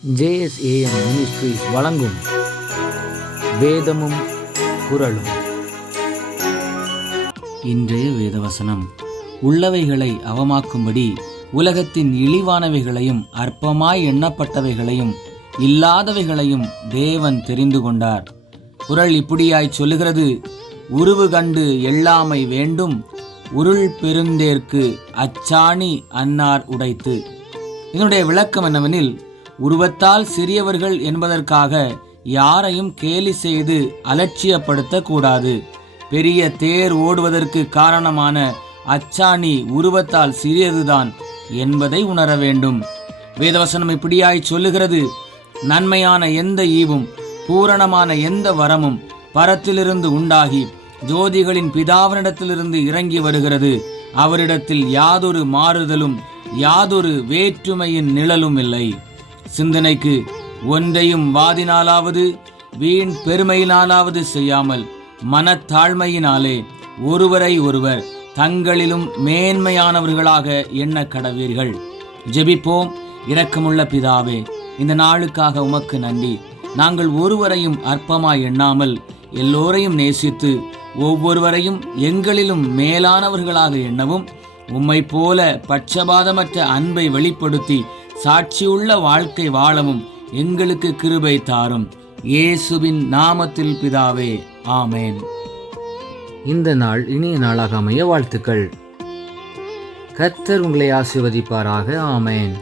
JSAM ministries வழங்கும் வேதமும் குறளும். இன்றைய வேதவசனம்: உள்ளவைகளை அவமாக்கும்படி உலகத்தின் இழிவானவைகளையும் அற்பமாய் எண்ணப்பட்டவைகளையும் இல்லாதவைகளையும் தேவன் தெரிந்து கொண்டார். குறள் இப்படியாய் சொல்லுகிறது: உருவு கண்டு எள்ளாமை வேண்டும், உருள் பெருந்தேற்கு அச்சாணி அன்னார் உடைத்து. இதனுடைய விளக்கம் என்னவெனில், உருவத்தால் சிறியவர்கள் என்பதற்காக யாரையும் கேலி செய்து அலட்சியப்படுத்தக்கூடாது. பெரிய தேர் ஓடுவதற்கு காரணமான அச்சாணி உருவத்தால் சிறியதுதான் என்பதை உணர வேண்டும். வேதவசனம் இப்படியாய் சொல்லுகிறது: நன்மையான எந்த ஈவும் பூரணமான எந்த வரமும் பரத்திலிருந்து உண்டாகி ஜோதிகளின் பிதாவினிடத்திலிருந்து இறங்கி வருகிறது. அவரிடத்தில் யாதொரு மாறுதலும் யாதொரு வேற்றுமையின் நிழலும் இல்லை. சிந்தனைக்கு: ஒன்றையும் வாதினாலாவது வீண் பெருமையினாலாவது செய்யாமல் மனத்தாழ்மையினாலே ஒருவரை ஒருவர் தங்களிலும் மேன்மையானவர்களாக எண்ண கடவீர்கள். ஜெபிப்போம். இரக்கமுள்ள பிதாவே, இந்த நாளுக்காக உமக்கு நன்றி. நாங்கள் ஒருவரையும் அற்பமாய் எண்ணாமல் எல்லோரையும் நேசித்து ஒவ்வொருவரையும் எங்களிலும் மேலானவர்களாக எண்ணவும், உம்மை போல பட்சபாதமற்ற அன்பை வெளிப்படுத்தி சாட்சியுள்ள வாழ்க்கை வாழவும் எங்களுக்கு கிருபை தாரும். இயேசுவின் நாமத்தில் பிதாவே, ஆமேன். இந்த நாள் இனிய நாளாக அமைய வாழ்த்துக்கள். கர்த்தர் உங்களை ஆசீர்வதிப்பாராக. ஆமேன்.